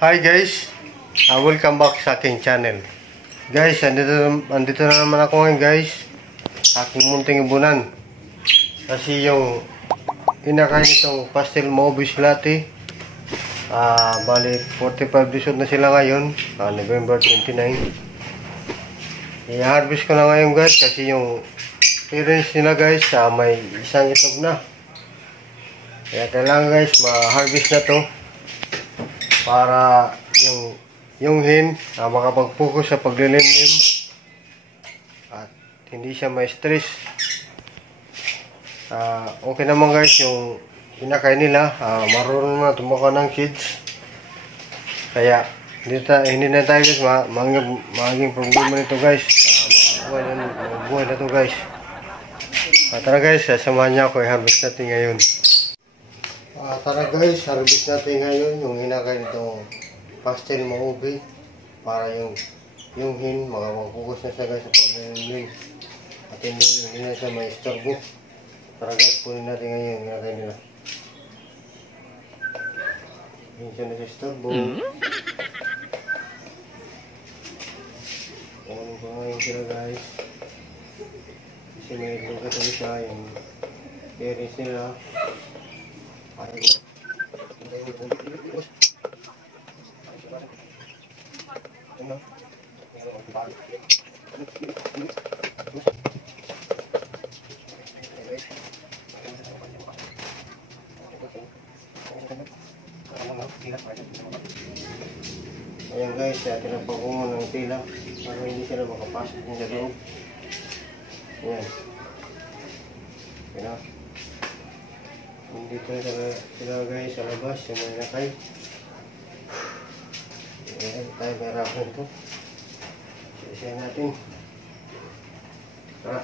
Hi guys, welcome back sa aking channel. Guys, andito na naman ako ngayon guys, aking munting ibunan. Kasi yung inakain itong pastel maubos latte, bali 45 days old na sila ngayon, November 29. I-harvest ko na ngayon guys, kasi yung parents nila guys, may isang itlog na. Kaya kailangan guys, ma-harvest na to para yung hen makapag-focus sa paglilimlim at hindi siya ma-stress. Okay naman guys, yung inakay nila, marunong na tumuka ng seeds. Kaya hindi na tayo guys maging problema nito guys. Buhay na to guys. Tara guys, samahan niya ako i-harvest natin ngayon. Tara guys, harvest natin ngayon yung hinakay nitong pastel maubi para yung hin makapag-focus na siya guys sa paglilimlim at hindi na siya may istorbo. Tara guys, punin natin ngayon yung hinakay nila. Hindi siya na siya istorbo. Punin ko ngayon sila guys, kasi may lugat na siya yung parents nila. Ayan guys, tinapag-ungo ng tila para hindi sila makapasok sa loob. Ayan. Ayan. Dito sila guys sa labas, yung mga nakay. Ayan, tayo mahirapan ito. Sisiyan natin. Tara.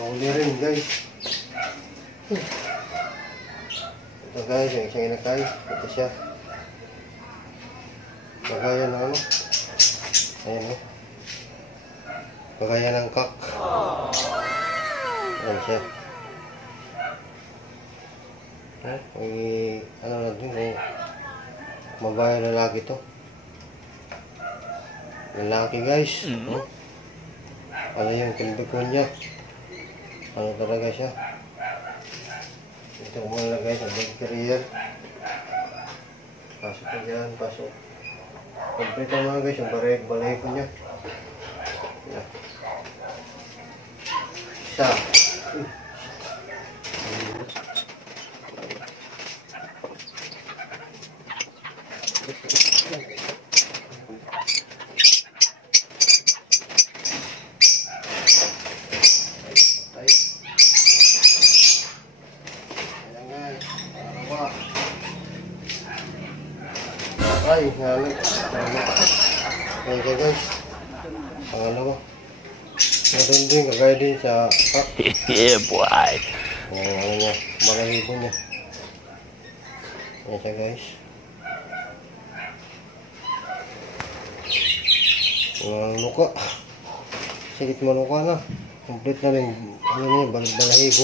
Nahuli rin guys. Ito guys, yung isang inakay. Ito siya. Bagaya na ano. Ayan o. Bagaya ng kak. Ayan siya. Ano natin kung mabaya lalaki to. Lalaki guys. Ano yung kilbikon niya. Ano talaga siya. Ito muna guys, ang big career. Pasok na dyan, pasok. Complete naman guys, yung balay ko niya. Isa. Ay, ngalit. Kaya guys, pangalawa. Meron din, kagaya din sa pack. Yeah, boy. Ano niya, malahibo niya. Ayan siya guys. Luka. Sikit maluka na. Complete na rin, ano niya, balahibo.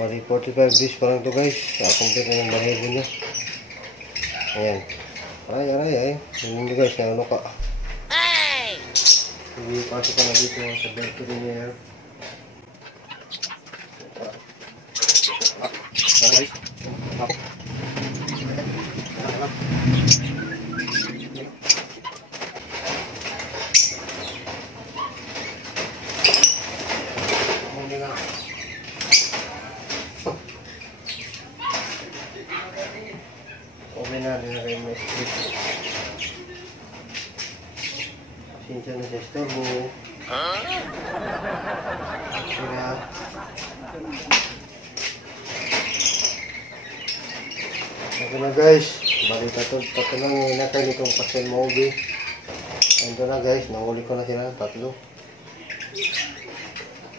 Mali 45 days pa lang to guys. Complete na yung balahibo niya. Ayan. Aray. Hindi guys, ano ka. Hindi pasok ka na dito sa battery niya. Aray. Muli nga. Okay na, din na kayo may split. Sinsya na sa istorbo. Kaya okay na guys, bali tatlo lang yung inakay nitong pastel maubi. Ito na guys, nahuli ko na sila, tatlo.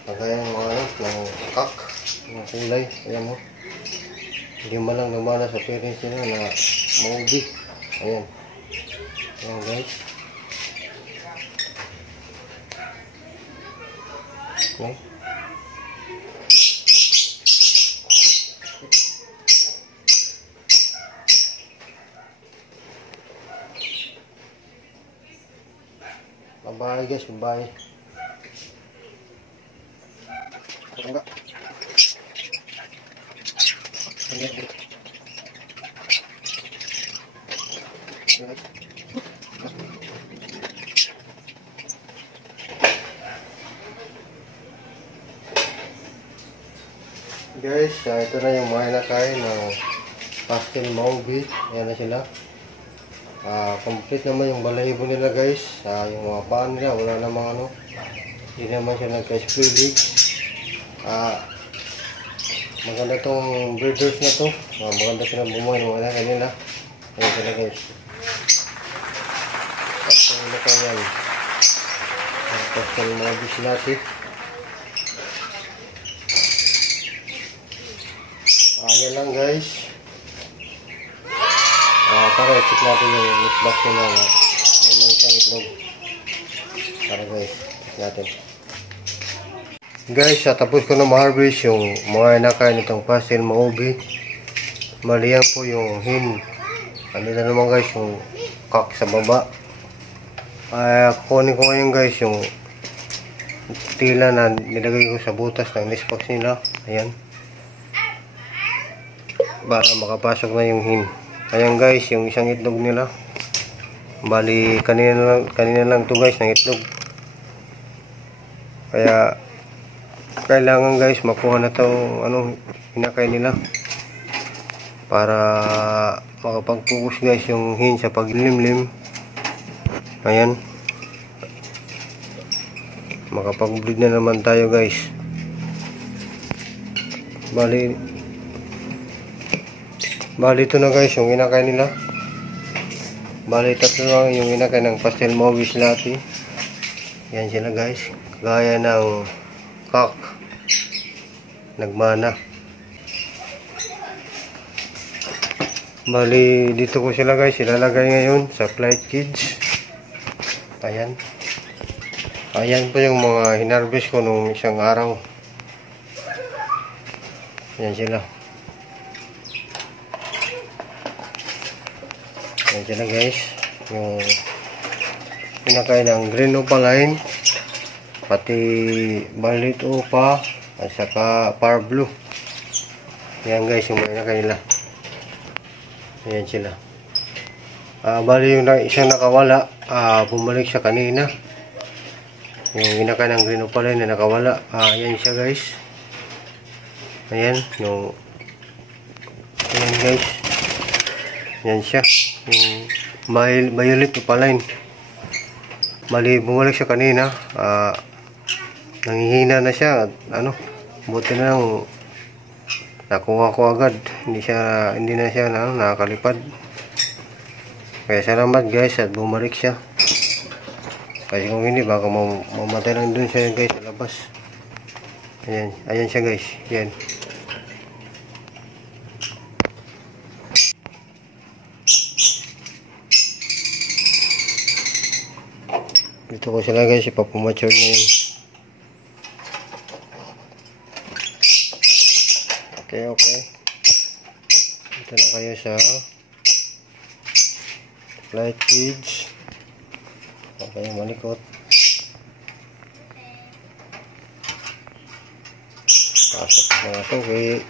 Kagaya ng mga ng kak, ng kulay. Ayan mo. Hindi man lang lumana sa parents nila na maubi. Ayan. Ayan guys. Okay. Bye guys, bye. Enggak. Guys, ito na yung mga nakain ng pastel maubi. Ayan na sila. Complete naman yung balahibo nila guys. Yung mga paan nila, wala namang ano. Hindi naman siya nagka-spray leaks. Maganda tong breeders na to. Maganda silang bumuhay ng mga kanila. Ayan sila guys. Pastel na kayo yan. Pastel maubi sila natin. Ayan lang guys. Para i-check natin yung mix box nila na may isang itlog. Para guys, check natin. Guys, tapos ko na ma-harvest yung mga nakain nitong pastel maubi. Maliyan po yung hin. Ano na naman guys, yung cock sa baba. Kukunin ko ngayon guys yung tila na nilagay ko sa butas ng nest box nila. Ayan. Para makapasok na yung hin. Ayan guys, yung isang itlog nila. Bali, kanina lang to guys ng itlog. Kaya kailangan guys makuha na tong anong hinakay nila. Para makapag-focus guys yung hin sa paglimlim. Ayan. Makapag-breed na naman tayo guys. Bali ito na guys yung inakay nila. Bali tatlo lang yung inakay ng pastel maubi lati. Yan sila guys. Kagaya ng cock. Nagmana. Bali dito ko sila guys ilalagay ngayon sa flight cage. Ayan. Ayan po yung mga hinarvest ko nung isang araw. Yan sila. Yan sila guys. Yung pinakain ng green opaline, pati balit opa, at saka par blue. Yan guys yung mga kanila. Yan sila. Bali yung isang nakawala, bumalik siya kanina. Yung inakain ng green opaline na nakawala. Yan siya guys. Ayan yung ayan guys. Yan siya. Yung violet opaline. Bali bumalik siya kanina. Nangihina na siya. Buti na lang nakuha ko agad. Hindi na siya nakakalipad. Kaya salamat guys at bumalik siya. Kasi kung hindi baka mamatay lang dun siya guys sa labas. Ayan siya guys. Yan. Dito ko sila guys, ipapumature na yun. Okay. Dito na kayo sa flight cage. Okay, malikot. Pasok mga tuwi.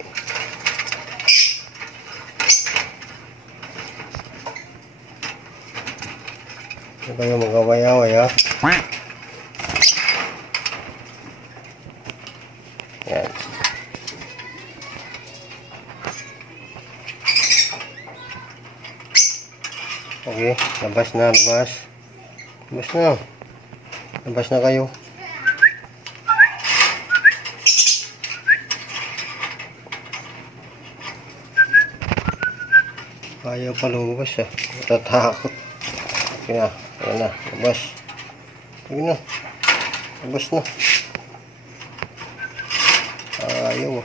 Ano kayo magaway-away ha? Yan. Okay, labas na. Labas na kayo. Ayaw pa lumabas siya. Natatakot. Okay na. Ayan na. Labas. Sige na. Labas na. Ayaw.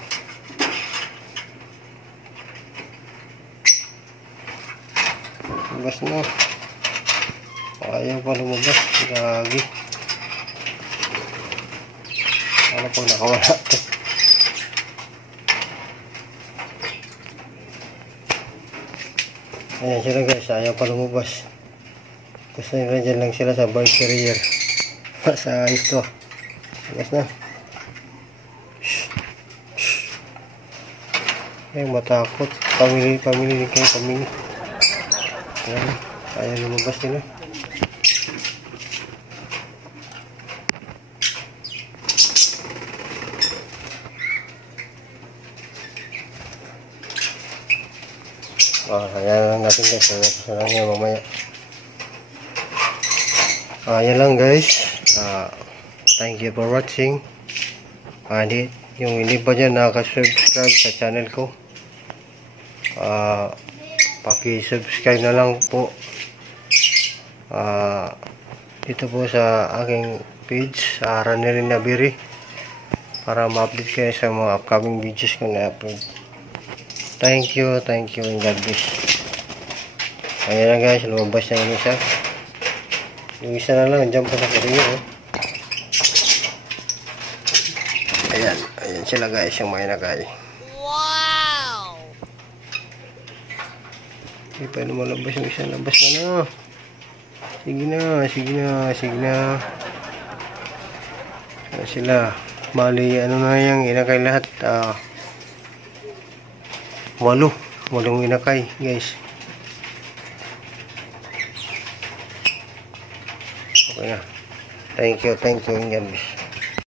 Lumabas na. Ayaw pa lumabas. Gagi. Ano pag nakawala ito? Ayan sila guys. Ayaw pa lumabas. Gusto nila dyan lang sila sa bird carrier. Sa ayos to. Labas na. Ay, matakot. Pamili din kayo, pamili. Ayan, ayaw lumabas nila. Ayan lang natin guys. Sa lang yan mamaya. Ayan lang guys. Thank you for watching. Yung hindi pa dyan nakasubscribe sa channel ko, paki-subscribe na lang po dito po sa aking page, sa Ranelin Nabiri, para ma-update kayo sa mga upcoming videos ko na upload. Thank you and God bless. Ayan na guys, lumabas na yung isa. Yung isa na lang, dyan pa sa kariyo. Ayan sila guys, yung may nakay. Wow! Hindi pa lumalabas yung isa, labas na na. Sige na. Ayan sila. Bali, ano na yung inakay lahat? 8 inakay guys. Okay na. Thank you and God bless.